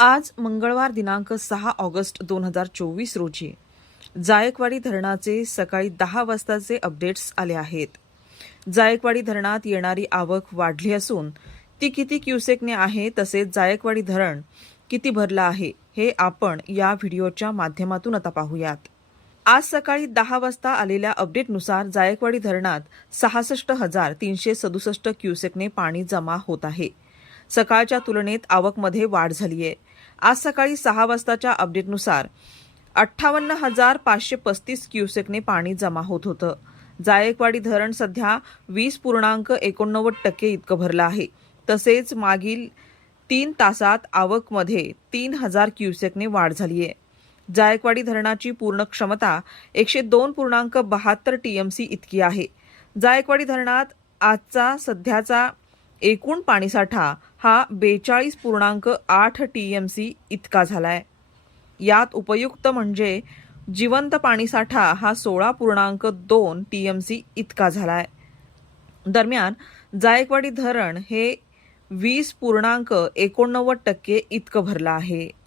आज मंगळवार दिनांक सहा ऑगस्ट दोन हजार चोवीस रोजी जायकवाडी धरणाचे सकाळी दहा वाजताचे अपडेट्स आले आहेत. जायकवाडी धरणात येणारी आवक वाढली असून ती किती क्युसेकने आहे तसेच जायकवाडी धरण किती भरलं आहे हे आपण या व्हिडिओच्या माध्यमातून आता पाहूयात. आज सकाळी दहा वाजता आलेल्या अपडेटनुसार जायकवाडी धरणात सहासष्ट हजार तीनशे सदुसष्ट क्युसेकने पाणी जमा होत आहे. सकाळच्या तुलनेत आवकमध्ये वाढ झाली आहे आज सकाळी सहा वाजताच्या अपडेटनुसार अठ्ठावन्न हजार पाचशे पस्तीस क्युसेकने पाणी जमा होत होतं. जायकवाडी धरण सध्या वीस पूर्णांक एकोणनव्वद टक्के इतकं भरलं आहे. तसेच मागील तीन तासात आवकमध्ये तीन हजार क्युसेकने वाढ झाली आहे जायकवाडी धरणाची पूर्ण क्षमता एकशे दोन पूर्णांक बहात्तर टीएमसी इतकी आहे. जायकवाडी धरणात आजचा सध्याचा एकूण पाणीसाठा हा बेचाळीस पूर्णांक आठ टी यम सी इतका झालाय. यात उपयुक्त म्हणजे जिवंत पाणीसाठा हा सोळा पूर्णांक दोन टी यम सी इतका झालाय. दरम्यान जायकवाडी धरण हे वीस पूर्णांक एकोणनव्वद टक्के इतकं भरलं आहे.